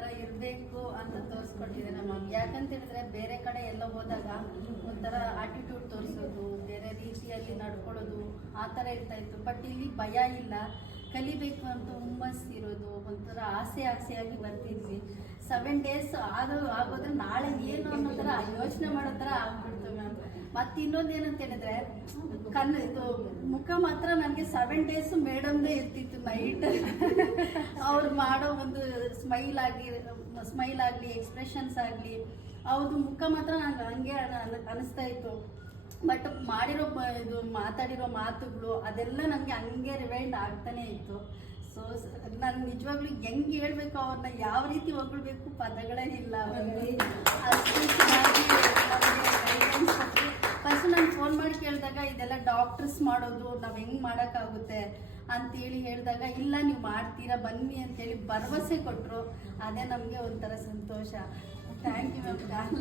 ಥರ ಇರಬೇಕು ಅಂತ ತೋರಿಸ್ಕೊಟ್ಟಿದ್ದಾರೆ ಮ್ಯಾಮ್. ಯಾಕಂತ ಹೇಳಿದ್ರೆ ಬೇರೆ ಕಡೆ ಎಲ್ಲ ಹೋದಾಗ ಒಂಥರ ಆಟಿಟ್ಯೂಡ್ ತೋರಿಸೋದು, ಬೇರೆ ರೀತಿಯಲ್ಲಿ ನಡ್ಕೊಳ್ಳೋದು ಆ ಥರ ಇರ್ತಾಯಿತ್ತು. ಬಟ್ ಇಲ್ಲಿ ಭಯ ಇಲ್ಲ, ಕಲಿಬೇಕು ಅಂತ ಹುಮ್ಮಸ್ಸಿರೋದು, ಒಂಥರ ಆಸೆಯಾಗಿ ಬರ್ತಿದ್ವಿ. 7 days ಆಗೋದ್ರೆ ನಾಳೆ ಏನು ಅನ್ನೋ ಥರ ಯೋಚನೆ ಮಾಡೋ ಥರ ಆಗ್ಬಿಡ್ತು ಮ್ಯಾಮ್. ಮತ್ತು ಇನ್ನೊಂದು ಏನಂತ ಹೇಳಿದ್ರೆ ಇದು ಮುಖ ಮಾತ್ರ ನನಗೆ 7 days ಮೇಡಮ್ದೇ ಇರ್ತಿತ್ತು ನೈಟ್. ಅವ್ರು ಮಾಡೋ ಒಂದು ಸ್ಮೈಲ್ ಆಗಲಿ ಎಕ್ಸ್ಪ್ರೆಷನ್ಸ್ ಆಗಲಿ ಅವ್ರದ್ದು ಮುಖ ಮಾತ್ರ ನಂಗೆ ಹಂಗೆ ಅನಿಸ್ತಾ ಇತ್ತು. ಬಟ್ ಮಾತಾಡಿರೋ ಮಾತುಗಳು ಅದೆಲ್ಲ ನನಗೆ ಹಂಗೆ ರಿವೈಂಡ್ ಆಗ್ತಾನೆ ಇತ್ತು. ಸೊ ನಾನು ನಿಜವಾಗ್ಲೂ ಹೆಂಗೆ ಹೇಳ್ಬೇಕು, ಅವ್ರನ್ನ ಯಾವ ರೀತಿ ಹೊಗಳ್ಬೇಕು ಪದಗಳೇ ಇಲ್ಲ. ಅಷ್ಟು ಚೆನ್ನಾಗಿ ಫಸ್ಟ್ ನಾನು ಫೋನ್ ಮಾಡಿ ಕೇಳಿದಾಗ ಇದೆಲ್ಲ ಡಾಕ್ಟರ್ಸ್ ಮಾಡೋದು, ನಾವು ಹೆಂಗೆ ಮಾಡೋಕ್ಕಾಗುತ್ತೆ ಅಂತೇಳಿ ಹೇಳಿದಾಗ ಇಲ್ಲ ನೀವು ಮಾಡ್ತೀರಾ ಬನ್ನಿ ಅಂತೇಳಿ ಭರವಸೆ ಕೊಟ್ಟರು. ಅದೇ ನಮಗೆ ಒಂಥರ ಸಂತೋಷ. Thank you ma'am.